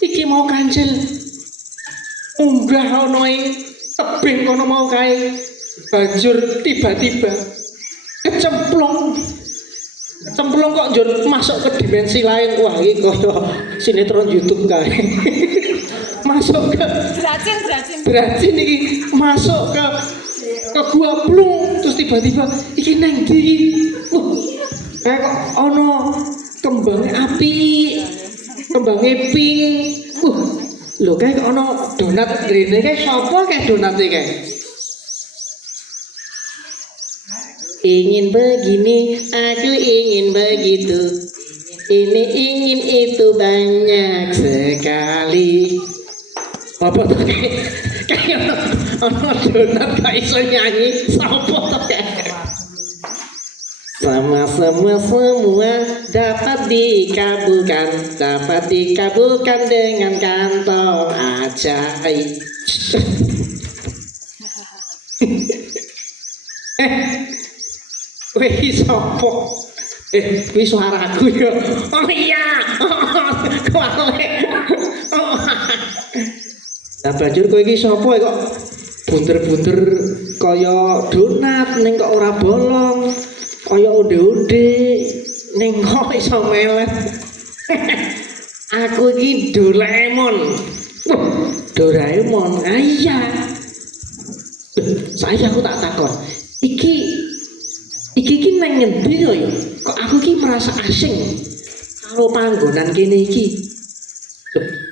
Iki mau kancil munggah ana ing tebing kono mau kae banjur tiba-tiba kecemplung kok njur masuk ke dimensi lain. Wah iki kaya sinetron YouTube kae. Masuk ke beracin iki masuk ke gua plung terus tiba-tiba iki nang ndi iki. Kayak kok ana kembang api, kembangnya pink. Lho kayak ono donat rene kayak sapa kayak donatnya kayak. Ingin begini, aku ingin begitu. Ini ingin itu banyak sekali. Apa tuh kayak ono donat gak iso nyanyi, sapa tuh kayak. Semua dapat dikabulkan dengan kantong ajaib. Wih sopo? Wih suaraku ya. Oh iya. Kuale. Nah banjur kowe iki sopo kok bunder-bunder kaya donat ning kok ora bolong. Kaya onde-onde ning kok iso melet. Aku iki Doraemon. Doraemon. Ah iya. Saya aku tak takon. Iki nang ngendi yo? Kok aku iki merasa asing karo panggonan kene iki.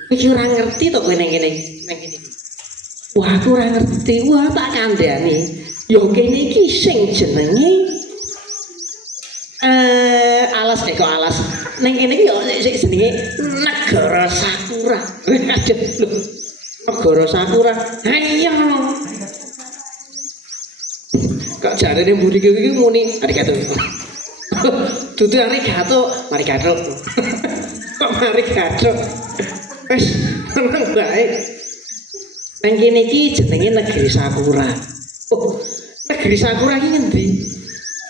Iki ora ngerti to kowe nang kene iki. Wah, aku ora ngerti. Wah, tak kandhani. Yo kene iki sing jenenge alas kok alas neng ini yo sik jenenge negara sakura. Negara sakura. Ayo. Kok jarene mburi iki muni arigato. Dudu arigato, arigato. Kok arigato. Wes nang bae. Neng kene iki jenenge negeri sakura. Oh, negeri sakura iki ngendi?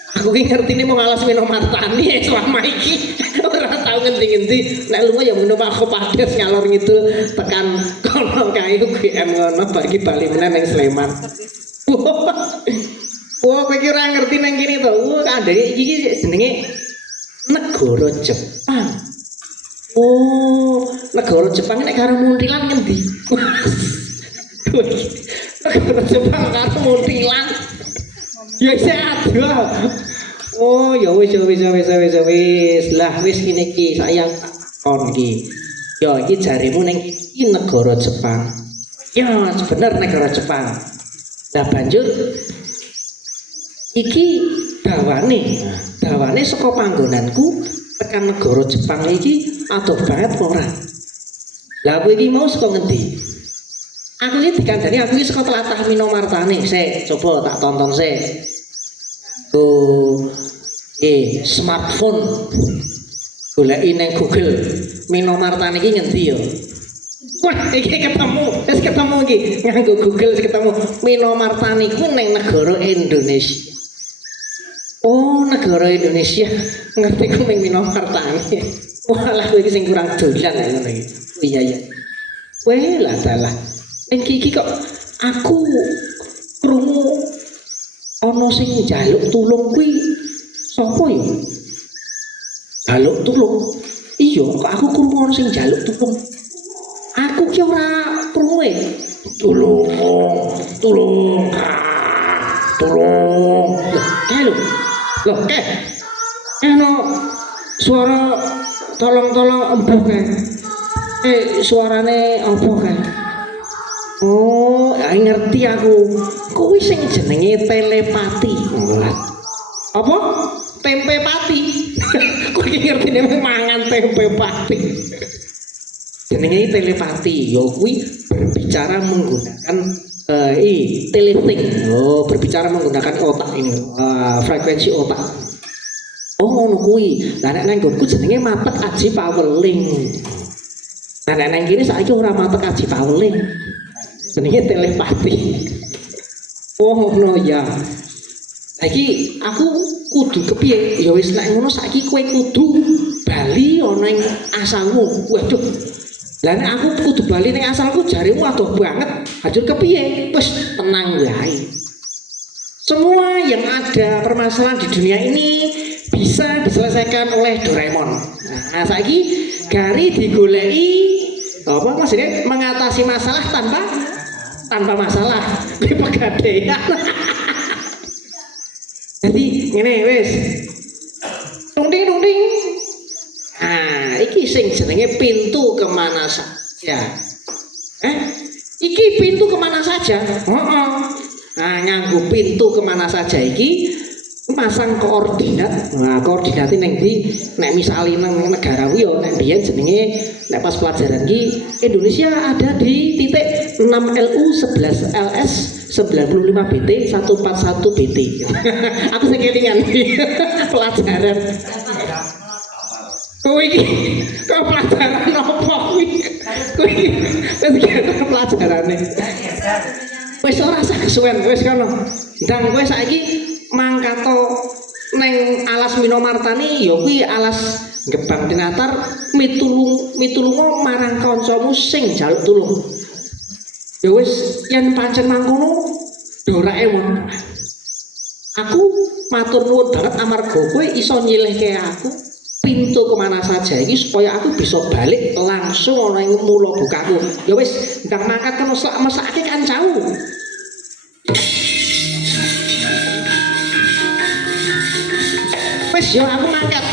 Aku ki ngertine mau ngalas Minomartani selama iki ora tau ngendi-ngendi. Nek lunga ya menapa aku padhes ngalor ngidul tekan kono kae UGM ngono bagi bali meneh ning Sleman. Wah, kowe ki ora ngerti nang kene to. Kandhane iki jenenge negara Jepang. Oh, negara Jepang nek karo Muntilan ngendi? Negara Jepang karo Muntilan. Ya sehat gua. Oh ya wis lah wis kene iki sayang kon iki. Ya iki jarimu ning iki negara Jepang. Ya bener negara Jepang. Lah banjur iki dawane saka panggonanku tekan negara Jepang iki adoh banget ora. Lah kowe iki mau saka ngendi? Aku iki dikandani aku iki saka tlatah Minomartani. Sik, coba tak tonton sik. Tuh, smartphone. Goleki nang Google. Minomartani iki ngendi ya? Wah, iki ketemu iki. Nganggo Google ketemu. Minomartani kuwi nang negara Indonesia. Oh, negara Indonesia. Ngerti ku ning Minomartani. Walah kowe iki sing kurang dolan ngono iki. Iya. Weh lah dalah. Ning iki kok aku krungu ana sing njaluk tulung kuwi sapa ya? Njaluk tulung. Iya, kok aku krungu ana sing njaluk tulung. Aku ki ora krungu tulung. Loh, ono suara tolong embuh kae. Suarane apa kae? Oh, ngerti aku. Kuwi sing jenenge telepati. Apa? Tempe pati. Kowe iki ngertine mangan tempe pati. Jenenge telepati, ya kuwi berbicara menggunakan telething. Oh, berbicara menggunakan otak ini, frekuensi otak. Oh, ngono kuwi. Lah nek nang nggonku jenenge matek aji paweling. Nah, nek nang kene saiki ora matek aji paweling. Jenenge telepati. Oh, ngono ya. Lagi aku kudu kepiye? Ya wis nek ngono saiki kowe kudu bali ana ing asalmu. Waduh. Lah nek aku kudu bali ning asalku jarimu adoh banget. Hajur kepiye? Wis tenang wae. Semua yang ada permasalahan di dunia ini bisa diselesaikan oleh Doraemon. Nah, saiki gari digoleki apa maksudnya mengatasi masalah tanpa masalah. Kuwi pegadaian. Jadi ngene wis. Tung-ting. Nah, iki sing jenenge pintu kemana saja. Iki pintu kemana saja? Heeh. Nah, nganggo pintu kemana saja iki masang koordinat. Nah, koordinate ning ndi? Nek misale nang negara kuwi ya nek biyen jenenge nek pas pelajaran iki Indonesia ada di titik 6 LU 11 LS 95 BT 141 BT. Aku sing kelingan pelajaran. Kowe iki kok pelajaran opo kuwi? Kowe wis kira pelajarane. Wis ora usah kesuwen, wis kono. Ndang kowe saiki mangkato neng alas Minomartani ya kuwi alas Gebang Tinatar mitulunga marang kancamu sing njaluk tulung. Ya wis yen pancen mangkono Doraemon. Aku matur nuwun banget amarga kowe iso nyilihke aku pintu kemana saja ini supaya aku bisa balik langsung ana ing mula bukaku. Ya wis ndang mangkat kono mesake kancamu. Wis yo aku mangkat.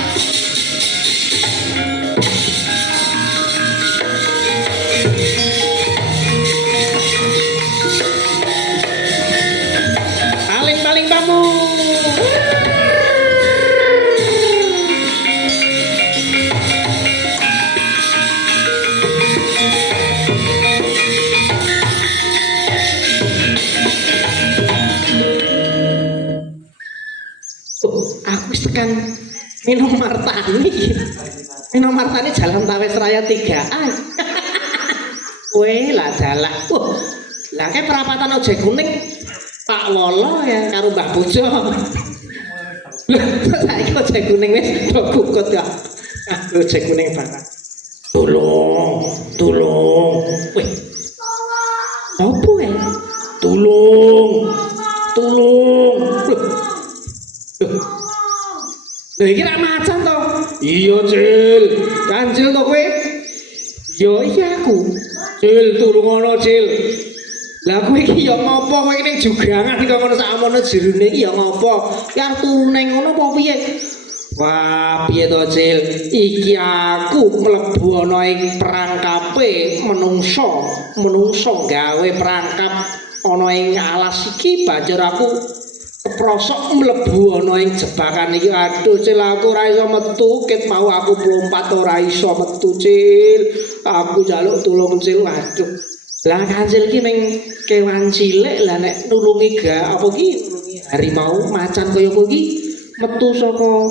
Paling kamu. Aku wis tekan Minomartani Jalan Tawes Raya 3A. Kowe lah dalah. Lah kayak perapatan ojek kuning Pak Wolo ya karo Mbah Bojo. Saiki ojek kuning wis do kukut kok. Ojek kuning banget. Tulung. Weh. Apa ya? Tulung. Lha iki ra macan to? Iya, Cil. Kancil to kowe? Yo iki aku. Cil, tulung ana, Cil. Lah kowe iki ya ngopo kowe ning jugangan iki ngono sakmono jerone iki ya ngopo? Ki arep turun ning ngono apa piye? Wah, piye to, Cil? Iki aku mlebu ana ing perangkape menungso gawe perangkap ana ing alas iki banjur aku keprosok mlebu ana ing jebakan iki. Aduh, Cil, aku ora iso metu, ket mau aku mlumpat ora iso metu, Cil. Aku njaluk tulung, Cil. Waduh. Lah Kancil iki ning kewan cilik lah nek nulungi apa iki nulungi harimau macan kaya kowe iki metu saka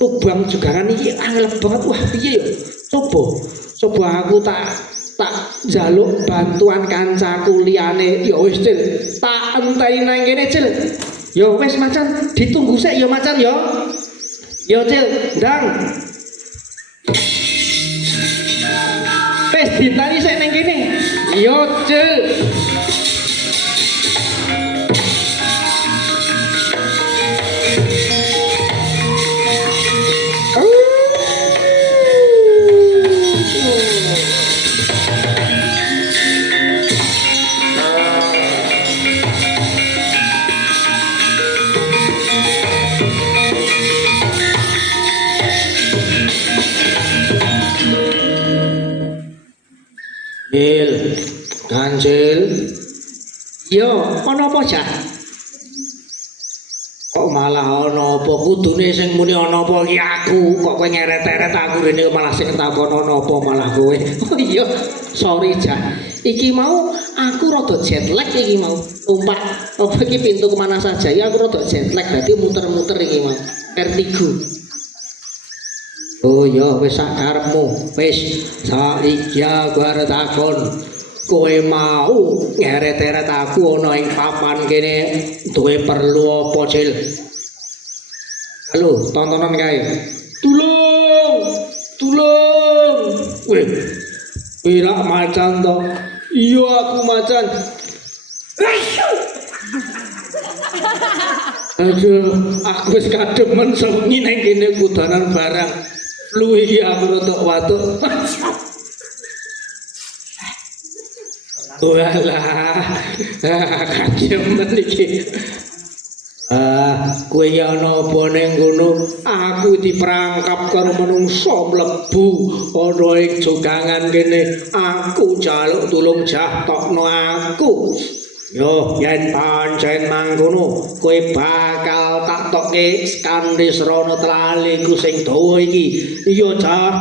lubang jugangan iki angel banget. Wah, piye ya? Coba aku tak njaluk bantuan kancaku liyane. Ya wis, Cil. Tak enteni nang kene, Cil. Ya wis macan, ditunggu sik ya macan ya. Ya Cil, ndang. Wis ditani sik ning kene. Ya Cil. Kancil. Yo, ana apa, Jak? Kok malah ana apa kudune sing muni ana apa iki aku kok kowe ngeret-eret aku rene malah sing takon ana apa malah kowe. Oh iya, sorry Jah. Iki mau aku rada jet lag iki mau. Numpak apa iki pintu kemana saja ya aku rada jet lag dadi muter-muter iki mau. Vertigo. Oh iya wis sak karepmu. Wis saiki aku arep takon. Kowe mau ngeret-eret aku ana ing papan kene duwe perlu apa, Cil? Halo, tontonan kae. Tulung! Tulung! Weh. Ira macan to. Iya aku macan. Aduh, aku wis kademen sewengi nang kene kudanan barang. Lu iki aku rotok watuk. Walah, kademen iki. Kowe ya ana apa ning kono? Aku diperangkap karo menungso mlebu ana ing jogangan kene. Aku jaluk tulung jahtokno aku. Yo, yen pancen mangkono, kowe bakal tak tokke Skandi Srana Tlaliku sing dawa iki. Iya, Cah.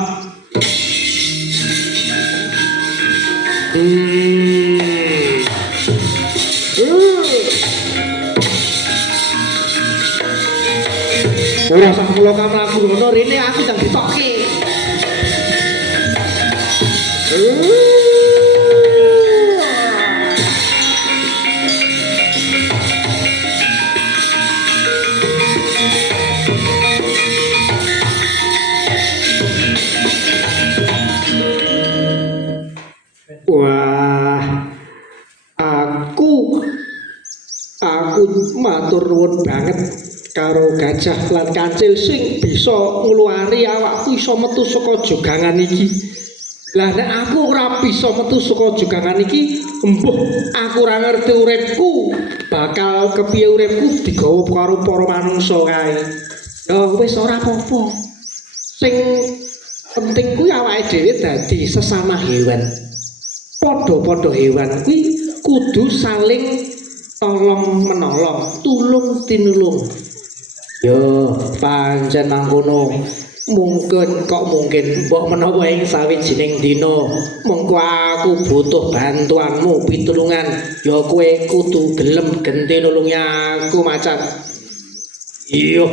Ora sak kula kamlaku ngono rene aku ndang ditokke. Wah, aku matur nuwun banget karo Gajah lan Kancil sing bisa ngluari awakku iso metu saka jogangan iki. Lah nek aku ora bisa metu saka jogangan iki, embuh aku ora ngerti uripku bakal kepiye uripku digawa karo para manungsa kae. Ya wis ora apa-apa. Sing penting kuwi awake dhewe dadi sesama hewan. Padha-padha hewan kuwi kudu saling tolong menolong, tulung tinulung. Yo, pancen mangkono. Mungkin mbok menawa ing sawijining dina mengko aku butuh bantuanmu pitulungan, ya kowe kudu gelem genti nulungi aku macan. Iya,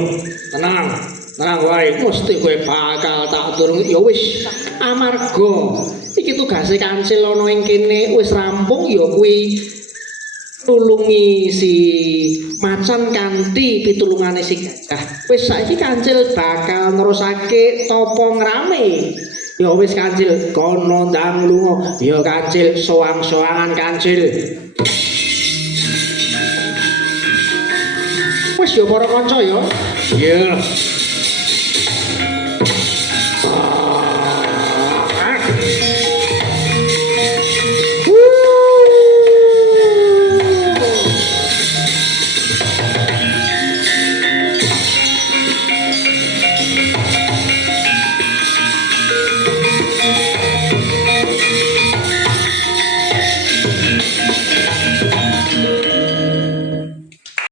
tenang wae, mesti kowe bakal tak tulungi. Ya wis, amarga iki tugase Kancil ana ing kene wis rampung ya kuwi tulungi si macan kanthi pitulungane si gajah. Wis saiki Kancil bakal nerusake tapa ngrame. Ya wis Kancil kono ndang lunga. Ya Kancil soang-soangan Kancil. Wis ya para kanca ya. Iya.